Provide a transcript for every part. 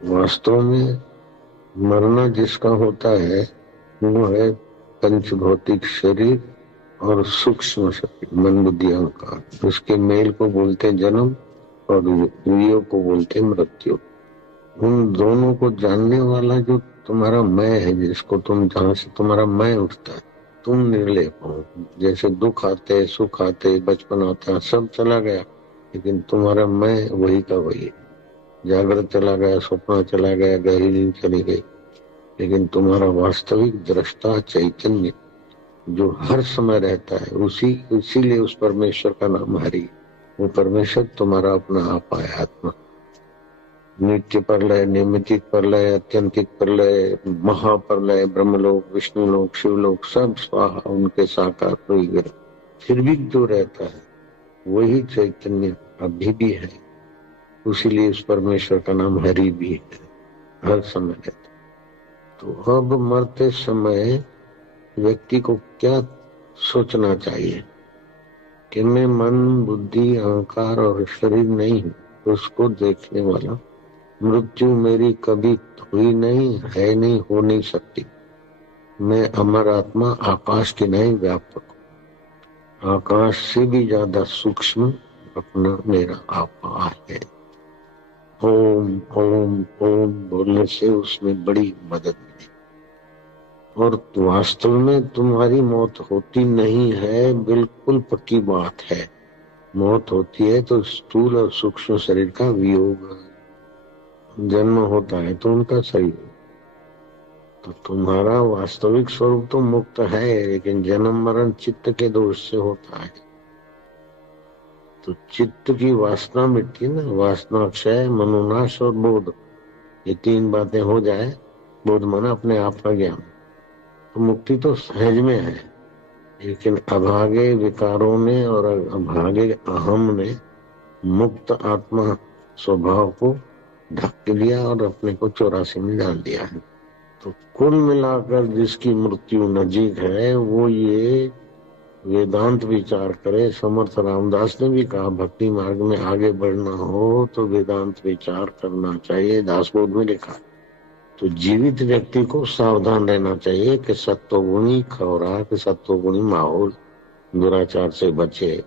वास्तव में मरना जिसका होता है वो है पंचभौतिक शरीर और सूक्ष्म शरीर, मन बुद्धि अहंकार। उसके मेल को बोलते जन्म और वियोग को बोलते मृत्यु। उन दोनों को जानने वाला जो तुम्हारा मैं है, जिसको तुम, जहां से तुम्हारा मैं उठता है, तुम निर्लेप हो। जैसे दुख आते, सुख आते, बचपन आता, सब चला गया, लेकिन तुम्हारा मैं वही का वही है। जागृत चला गया, स्वप्न चला गया, गहरी नींद चली गई, लेकिन तुम्हारा वास्तविक दृष्टा चैतन्य जो हर समय रहता है, इसीलिए उस परमेश्वर का नाम हरि। वो परमेश्वर तुम्हारा अपना आप है, आत्मा। नित्य प्रलय, निमित्तिक प्रलय, अत्यंतिक प्रलय, महाप्रलय, ब्रह्मलोक, विष्णुलोक, शिवलोक, सब स्वाहा उनके साकार हुई गए। फिर भी जो रहता है वही चैतन्य अभी भी है, उसीलिए उस परमेश्वर का नाम हरि भी है, हर समय रहता। तो अब मरते समय व्यक्ति को क्या सोचना चाहिए कि मैं मन बुद्धि अहंकार और शरीर नहीं हूँ, उसको देखने वाला। मृत्यु मेरी कभी हुई नहीं है, नहीं हो नहीं सकती। मैं अमर आत्मा आकाश की नहीं व्यापक, आकाश से भी ज्यादा सूक्ष्म अपना मेरा आपा है। ओम ओम ओम बोलने से उसमें बड़ी मदद मिली। और वास्तव में तुम्हारी मौत होती नहीं है, बिल्कुल पक्की बात है। मौत होती है तो स्थूल और सूक्ष्म शरीर का वियोग, जन्म होता है तो उनका शरीर। तो तुम्हारा वास्तविक स्वरूप तो मुक्त है, लेकिन जन्म मरण चित्त के दोष से होता है। तो चित्त की वासना मिटती है ना, वासना क्षय, मनोनाश और बोध, ये तीन बातें हो जाए, बोध माना अपने आप का ज्ञान, तो मुक्ति तो सहज में है। लेकिन अभागे विकारों ने और अभागे अहम ने मुक्त आत्मा स्वभाव को ढक दिया और अपने को 84 में डाल दिया है। तो कुल मिलाकर जिसकी मृत्यु नजीक है वो ये वेदांत विचार करे। समर्थ रामदास ने भी कहा, भक्ति मार्ग में आगे बढ़ना हो तो वेदांत विचार करना चाहिए, दासबोध में लिखा। तो जीवित व्यक्ति को सावधान रहना चाहिए कि सत्वगुणी खुराक, सत्वगुणी माहौल, दुराचार से बचे,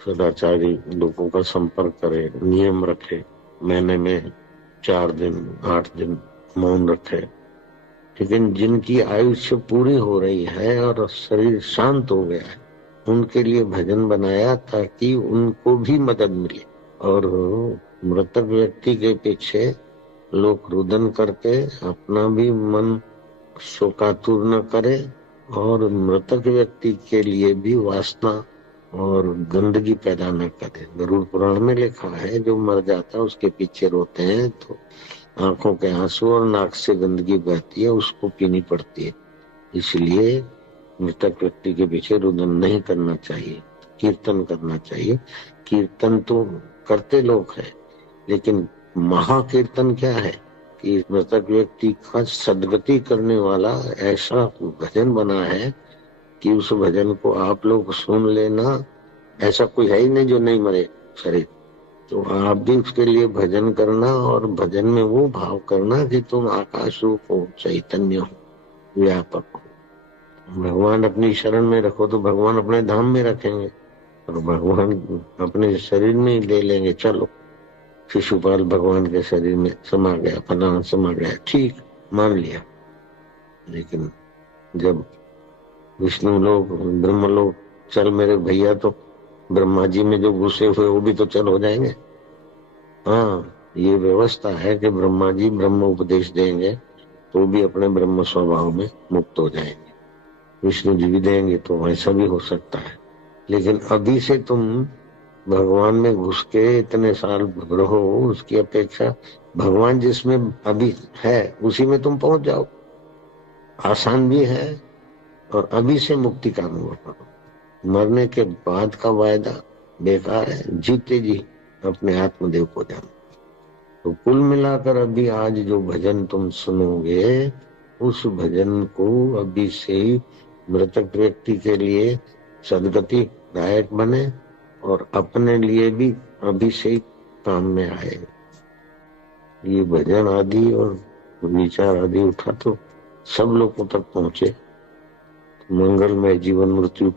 सदाचारी लोगों का संपर्क करे, नियम रखे, महीने में 4 दिन 8 दिन मौन रखे। लेकिन जिनकी आयुष्य पूरी हो रही है और शरीर शांत हो गया है, उनके लिए भजन बनाया ताकि उनको भी मदद मिले। और मृतक व्यक्ति के पीछे लोग रुदन करके अपना भी मन शोकातुर न करे, और मृतक व्यक्ति के लिए भी वासना और गंदगी पैदा न करे। गरुड़ पुराण में लिखा है, जो मर जाता है उसके पीछे रोते हैं तो आंखों के आंसू और नाक से गंदगी बहती है, उसको पीनी पड़ती है। इसलिए मृतक व्यक्ति के पीछे रुदन नहीं करना चाहिए, कीर्तन करना चाहिए। कीर्तन तो करते लोग हैं, लेकिन महाकीर्तन क्या है कि मृतक व्यक्ति का सदगति करने वाला ऐसा भजन बना है कि उस भजन को आप लोग सुन लेना। ऐसा कोई है ही नहीं जो नहीं मरे शरीर, तो आप भी उसके लिए भजन करना, और भजन में वो भाव करना कि तुम आकाश रूप हो, चैतन्य हो, व्यापक हो। भगवान अपनी शरण में रखो तो भगवान अपने धाम में रखेंगे, और भगवान अपने शरीर में ही ले लेंगे। चलो, शिशुपाल भगवान के शरीर में समा गया, फलाना समा गया, ठीक मान लिया। लेकिन जब विष्णु लोग, ब्रह्म लोग, चल मेरे भैया, तो ब्रह्मा जी में जो घुसे हुए वो भी तो चल हो जाएंगे। हाँ, ये व्यवस्था है कि ब्रह्मा जी ब्रह्म उपदेश देंगे तो भी अपने ब्रह्म स्वभाव में मुक्त हो जाएंगे। विष्णु जी भी देंगे तो ऐसा भी हो सकता है। लेकिन अभी से तुम भगवान में घुस के इतने साल रहो, उसकी अपेक्षा भगवान जिसमें अभी है उसी में तुम पहुंच जाओ। आसान भी है, और अभी से मुक्ति का अनुभव करो। मरने के बाद का वायदा बेकार है, जीते जी अपने आत्मदेव को जानो। तो कुल मिलाकर अभी आज जो भजन तुम सुनोगे, उस भजन को अभी से ही मृतक व्यक्ति के लिए सदगति दायक बने, और अपने लिए भी अभी से ही काम में आए। ये भजन आदि और विचार आदि उठा तो सब लोगों तक पहुंचे। मंगलमय जीवन मृत्यु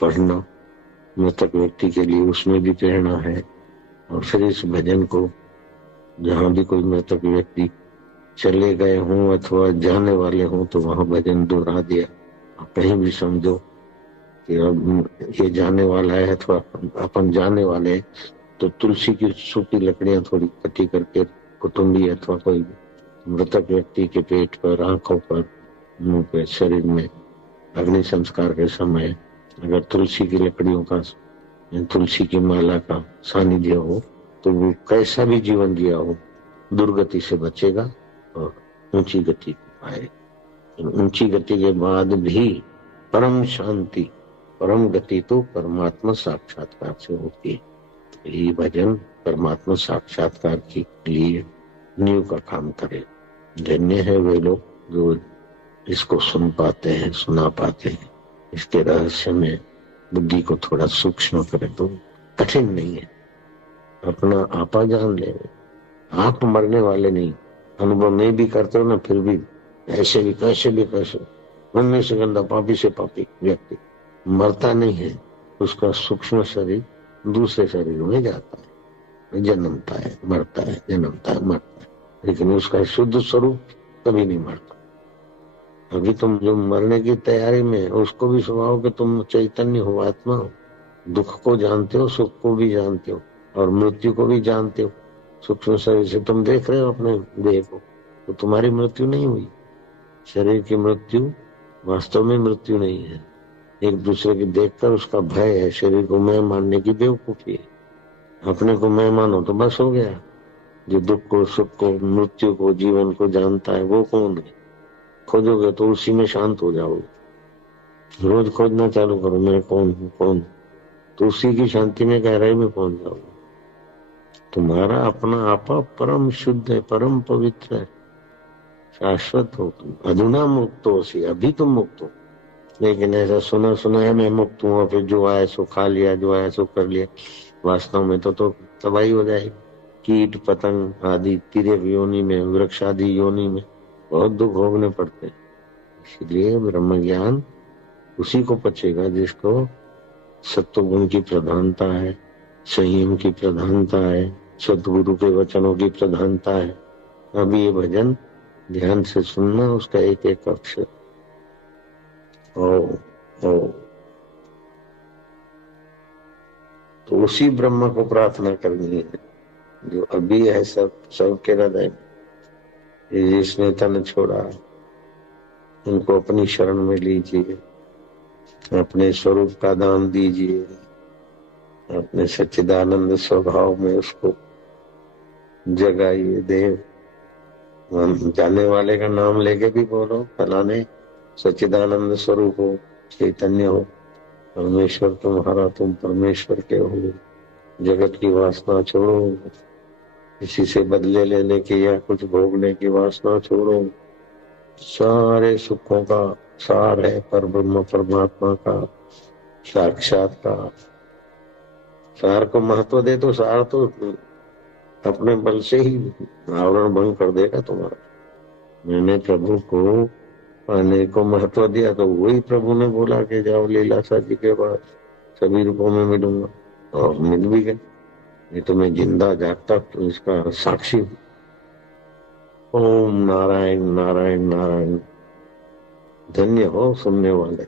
पढ़ना मृतक व्यक्ति के लिए, उसमें भी प्रेरणा है। और फिर इस भजन को जहां भी कोई मृतक व्यक्ति चले गए हों अथवा जाने वाले हों तो वहां भजन दोहरा दिया। कहीं भी समझो कि अब ये जाने वाला है अथवा अपन जाने वाले हैं तो तुलसी की सूखी लकड़ियां थोड़ी इकट्ठी करके कुटुंबी अथवा कोई मृतक व्यक्ति के पेट पर, आंखों पर, मुंह पे, शरीर में अग्नि संस्कार के समय अगर तुलसी की लकड़ियों का, तुलसी की माला का सानिध्य हो तो वो कैसा भी जीवन जिया हो दुर्गति से बचेगा और ऊंची गति को पाएगा। ऊंची गति के बाद भी परम शांति, परम गति तो परमात्मा साक्षात्कार से होती है। ये भजन परमात्मा साक्षात्कार के लिए नींव का काम करे। धन्य है वे लोग जो इसको सुन पाते हैं, सुना पाते हैं। इसके रहस्य में बुद्धि को थोड़ा सूक्ष्म करे तो कठिन नहीं है। अपना आपा जान ले। आप मरने वाले नहीं, अनुभव नहीं भी करते हो ना, फिर भी ऐसे भी कैसे मरने से गंदा पापी से पापी व्यक्ति मरता नहीं है। उसका सूक्ष्म शरीर दूसरे शरीर में जाता है, जन्मता है, मरता है, जन्मता है, मरता है, लेकिन उसका शुद्ध स्वरूप कभी नहीं मरता। अभी तुम जो मरने की तैयारी में, उसको भी सुनाओ कि तुम चैतन्य हो, आत्मा हो, दुख को जानते हो, सुख को भी जानते हो और मृत्यु को भी जानते हो। सूक्ष्म शरीर से तुम देख रहे हो अपने देह को, तो तुम्हारी मृत्यु नहीं हुई। शरीर की मृत्यु वास्तव में मृत्यु नहीं है। एक दूसरे की देखकर उसका भय है। शरीर को मैं मानने की बेवकूफी है। अपने को मैं मानो तो बस हो गया। जो दुख को, सुख को, मृत्यु को, जीवन को जानता है वो कौन है? खोजोगे तो उसी में शांत हो जाओगे। रोज खोजना चालू करो, मैं कौन हूँ, कौन, तो उसी की शांति में गहराई में पहुंच जाओगे। तुम्हारा अपना आपा परम शुद्ध है, परम पवित्र है, शाश्वत हो तुम। अधुना मुक्त हो सी, अभी तुम मुक्त हो। लेकिन ऐसा सुना सुना है मैं मुक्त हूँ और फिर जो आया सो खा लिया, जो आया सो कर लिया। वास्तव में तो तबाही हो जाएगी। कीट पतंग आदि तिरक योनि में, वृक्ष आदि योनि में बहुत दुख भोगने पड़ते हैं। इसलिए ब्रह्म ज्ञान उसी को पचेगा जिसको सत्वगुण की प्रधानता है, संयम की प्रधानता है, सद्गुरु के वचनों की प्रधानता है। अभी ये भजन ध्यान से सुनना, उसका एक एक अक्षर ओ तो उसी ब्रह्म को प्रार्थना करनी है जो अभी है सबके हृदय में। जिसने तन छोड़ा उनको अपनी शरण में लीजिए, अपने स्वरूप का दान दीजिए, अपने सच्चिदानंद स्वभाव में उसको जगाइए। देव जाने वाले का नाम लेके भी बोलो, फलाने सच्चिदानंद स्वरूप हो, चैतन्य हो, परमेश्वर तुम्हारा, तुम परमेश्वर के हो। जगत की वासना छोड़ो, किसी से बदले लेने की या कुछ भोगने की वासना छोड़ो। सारे सुखों का सार है परब्रह्म परमात्मा का साक्षात्कार। सार को महत्व दे तो सार तो अपने बल से ही आवरण भंग कर देगा तुम्हारा। मैंने प्रभु को पाने को महत्व दिया तो वही प्रभु ने बोला कि जाओ लीलाशाह जी के बाद सभी रूपों में मिलूंगा, और मिल भी गए। ये तो मैं जिंदा जागता तो इसका साक्षी हूँ। ओम नारायण नारायण नारायण। धन्य हो सुनने वाले।